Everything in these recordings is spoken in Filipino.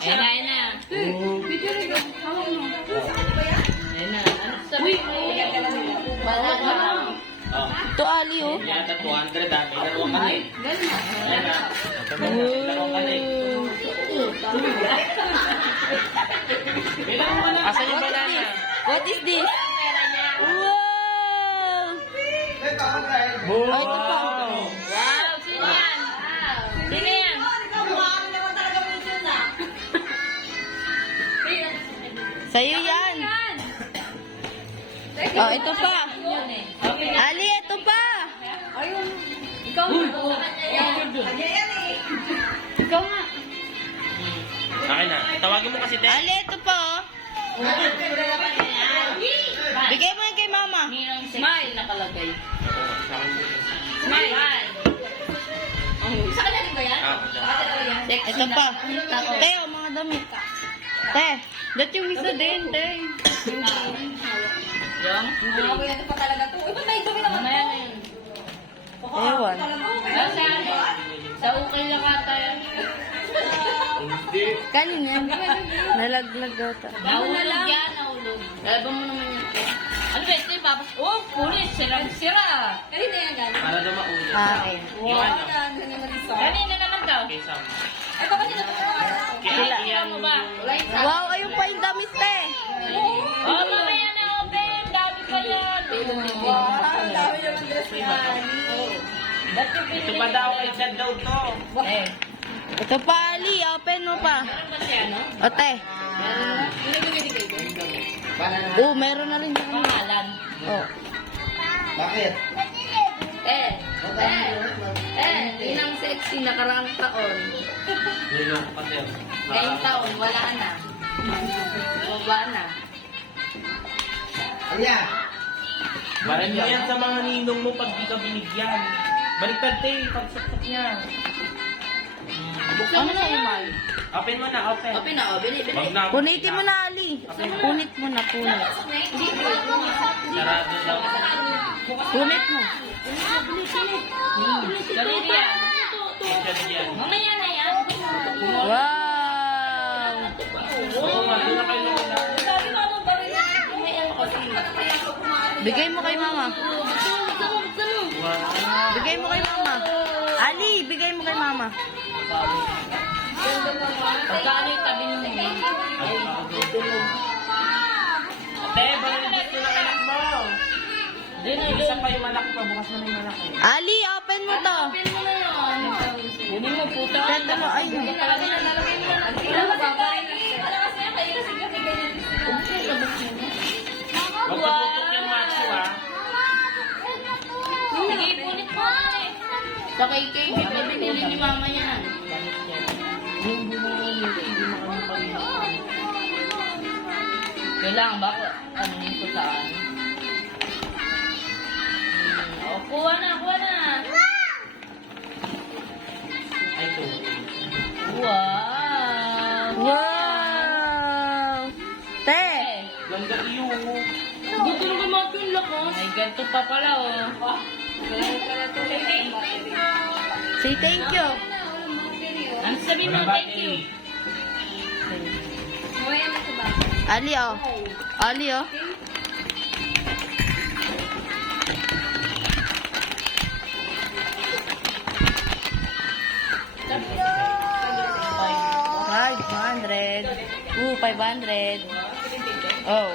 Ayun na, ayun na. Video rin. Hawak mo. Ayun na. Ano sabi mo? Bala ka. Ito, Ali, oh. Yata 200 ah. May dalawa ka na eh. Galing na. Ayan na. May dalawa ka na eh. Bilang mo na. Asan yung banana? What is this? Wow! Wow! ito pa. Wow, sino yan? Sino yan? Sa'yo yan. Oh, ito pa. Ali, ito pa. Ayun. Ikaw nga. Ikaw nga. Akin na. Tawagin mo kasi Ted. Ali, ito pa, oh. Bigay mo yan kay mama. Ninong sexy nakalagay. Smile. Sa kanya rin ba yan? Sexy Ito pa. na. Te, oh, mga damit. Te, dat yung isa din, te. Yung? Ako yan pa talaga to. Ito may dumi naman. Mamaya na yun. Ewan. Sa ano? Sa ukay lang ata yan. Hindi. Kanin yan. Nalaglag ata. Nahulog yan, nahulog. Lalabang mo naman yun. Ano ba ito? Papas? Oh, pulis. Sira. Kanina yan galing. Para daw maulit. Okay. Wow, yan. Ganyan mo rin sa. Kanina naman daw. Okay, Sam. Ito kasi natutuwa. Kaya iyan mo ba? Wow, ayun pa yung damit, te. Oh, mamaya na open. Dami pa yan. Wow, ang dami naman dress ni Ali. Ba't yung Ito pinili? pa daw kay Ted daw to. Eh, Ito pa, Ali. Open mo pa. meron ba siya, no? O, te. Ano yung binigay ko? Oh, meron na rin dyan. Pangalan. Oh. Inang sexy nakaraang taon. Niloko ka Ted. Ngayong taon, wala na. Baba na. Baran mo yan sa mga ninong mo pag di ka binigyan. Baliktad Ted, pagsaksak niya. Ano na yun, Mal? Open mo na, open. Open na, oh. Bili. Wag na. Punitin mo na, Ali. Punit mo na, punit. Sarado daw. Punit mo. Dali yan. Ted yan. Mamaya na yan. Wow! Oo nga, doon na kayo na. Sabi ko anong baril na. Bigay mo kay mama. Wow. Bigay mo kay mama. Ali, bigay mo kay mama. Pagkaano yung tabi mo na yun? Te, baka gusto ng anak mo. Isa pa yung anak pa, bukas na may anak ko. Ali, open mo to. Open mo na yun. Kunin mo, puta. Ted, ano? Ay, no. Lalagay na, lalagay mo na. Malakas niya kayo kasi kami ganyan. Huwag ka tutok yung macho ah. Sige, punit mo na eh. Sa kay Kay, may binili ni mama yan. Kailangan ba ako? Ano yung kutaan? Oh, kuha na, kuha na. Ay, ito. Wow! Wow! Te! Ganda iyo. Gusto nung kumag yung lakas. Ay, ganito pa pala, oh. Say thank you. Ano sabi mo? Thank you. Mamaya na sa bago. Ali, oh. Ali, oh. $500. 500. Oh.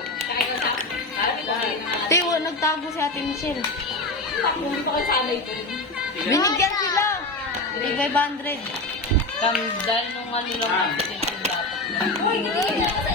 Tiwo, nagtago si Ate Michelle. Hindi pa kayo sanay din. Binigyan sila. 500. Dahil nung ano lang, dapat. Uy, hindi na kasi